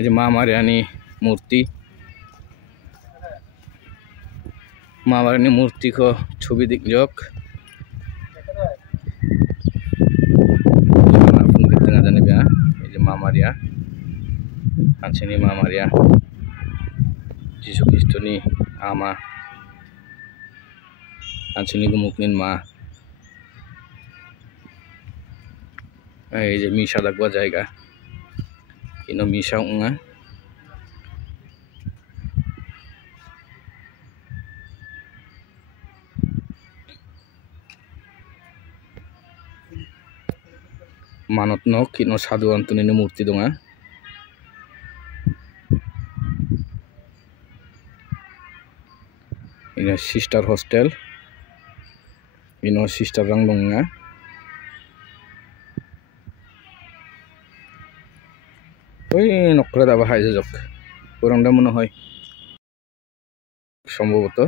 এই যে মা মারিয়ানি মূর্তি, মা মারিয়ানি মূর্তি को ছবি दिखजोक tengah jani bia এই যে মা মারিয়া আছেনি মা মারিয়া যিশু খ্রিস্টনি আমা আছেনি গুমুকনিন মা। এই যে মিশা লাগবা জায়গা ইনো মিশা উঙা manot no kino Sadhu Antoni murti donga ini sister hostel ino sister rang donga oi nokra daba hai jok kurang da mone hoy সম্ভবত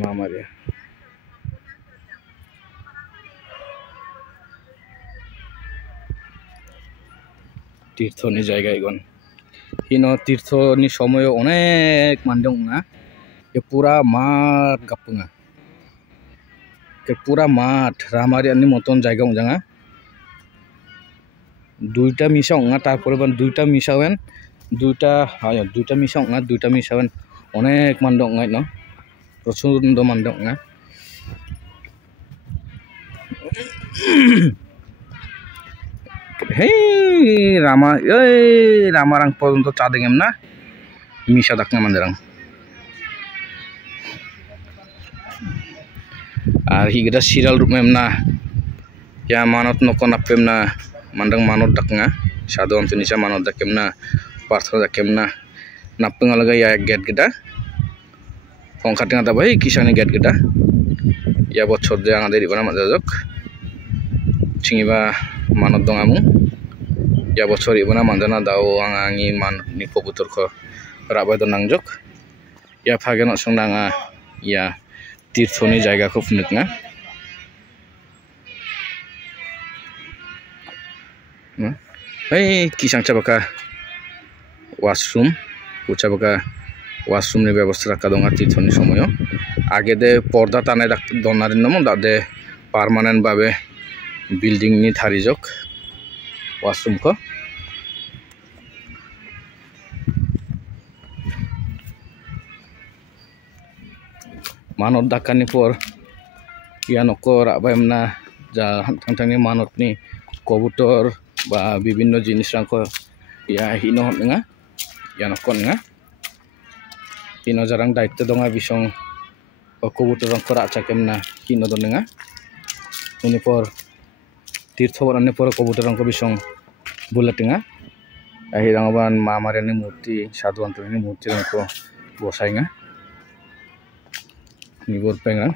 মা মারিয়া তীর্থনি জায়গা এগন ইনো তীর্থনি সময় অনেক মানদং না এ পুরা মাঠ গাপুঙা কে পুরা মাঠ রামারিয়ানি মতন জায়গা উজাঙা দুইটা মিশা উঙা তারপরে বান দুইটা মিশাওয়েন দুইটা মিশা উঙা দুইটা মিশাওয়েন অনেক মানদং উঙাই ন প্রচন্ড মানদং উঙা hei ramarang porjonto cha dengem na misha dakna mandarang ar higeda siral rumem na ya manot nokon apem na mandang manot daknga Sadhu Antoni cha manot dakem na parthana dakem na napeng alaga ya gate geda pongkhatinga da bai kisani gate geda ya bochor de anga deri bana majajok chingiba manot dongamu ya bochor ibuna manjana dao angi manot ni kobutor ko rabai don nangjok ya phageno songnanga ya তীর্থনি জায়গা খুব নিকনা এই কিসাং চাবাকা washroom উচাবাকা washroom ni ব্যবস্থা রাখা দঙ্গা তীর্থনি সময় আগে দে পর্দা টানাই দনারিন নম দাদে permanent ভাবে বিল্ডিং নি থারিজক washroom ko manot dakani por ya nokor abaimna ja tangtangni manot ni kobutor ba bibinno jinis rangko ya hino nga ya nokon nga hino jarang daitto donga bisong kobutor rangko racha kemna hino don nga ini por তীর্থবরণে por kobutor rangko bisong bulatinga ahirangaban ma mariani murti Sadhu Antoni murti rangko bosai nga Nibur pengen